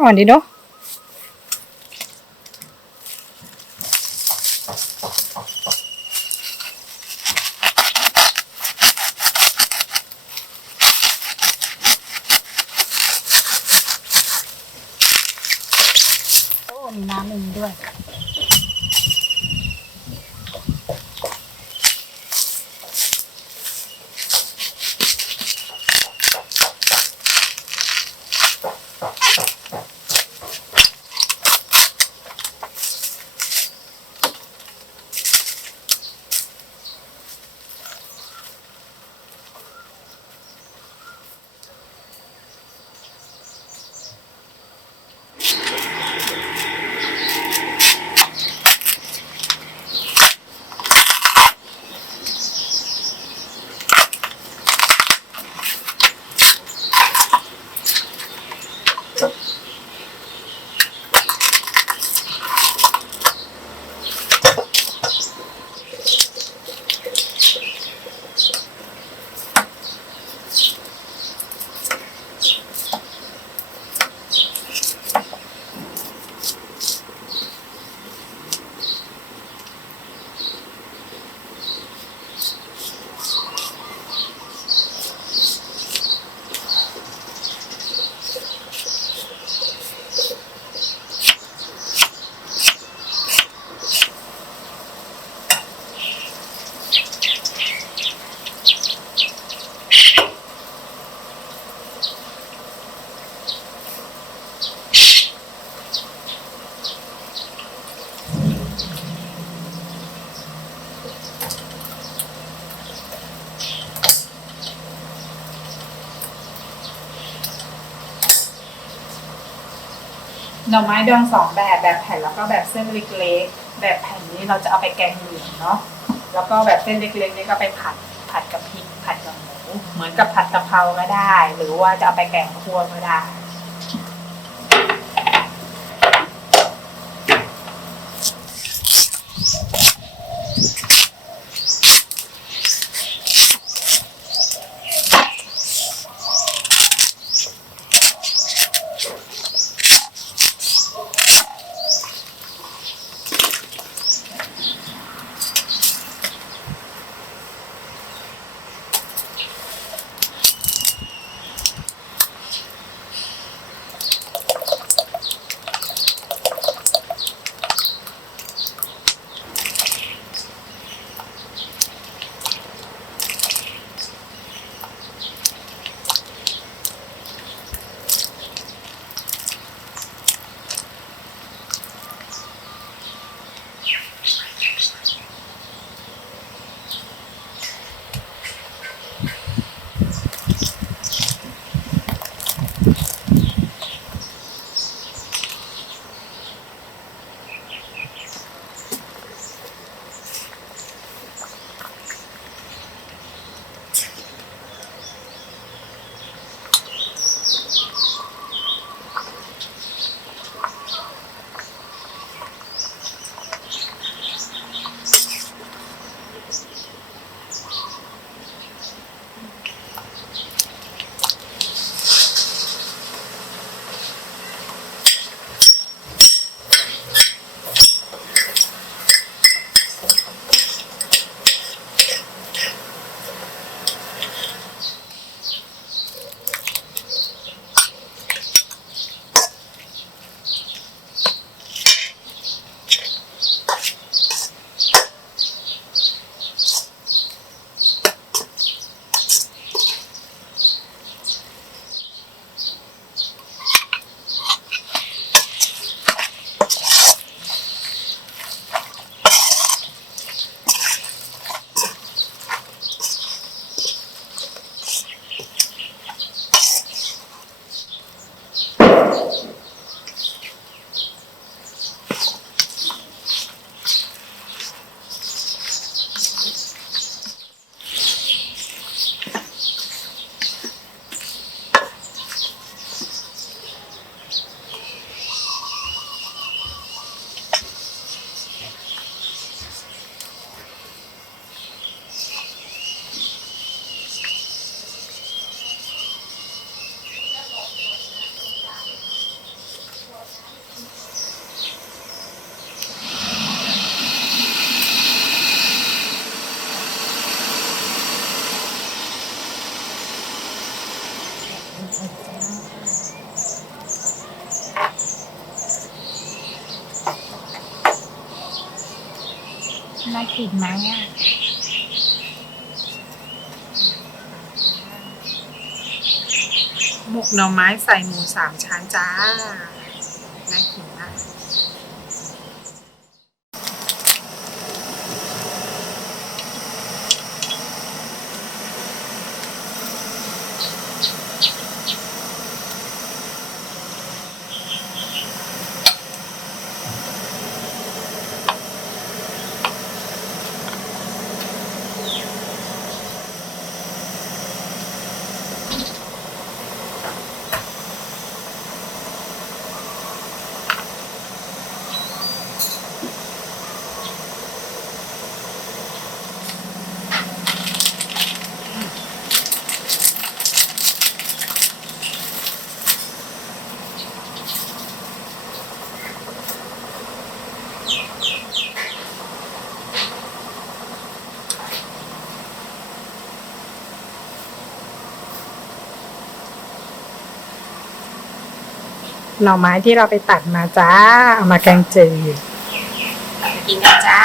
อ่อนดีเนาะโอ้มีน้ำในนี้ด้วยหน่อไม้ดอง2แบบแผ่นแล้วก็แบบเส้นเล็กๆแบบแผ่นนี้เราจะเอาไปแกงเหลืองเนาะแล้วก็แบบเส้นเล็กๆนี่ก็ไปผัดกับพริกผัดกับหมูเหมือนกับผัดกะเพราก็ได้ หรือว่าจะเอาไปแกงคั่วก็ได้ น่ากินไหมอ่ะหมกหน่อไม้ใส่หมู3 ชั้นจ้าน่ากินมากหน่อไม้ที่เราไปตัดมาจ้าเอามาแกงจืดไปกินกันจ้า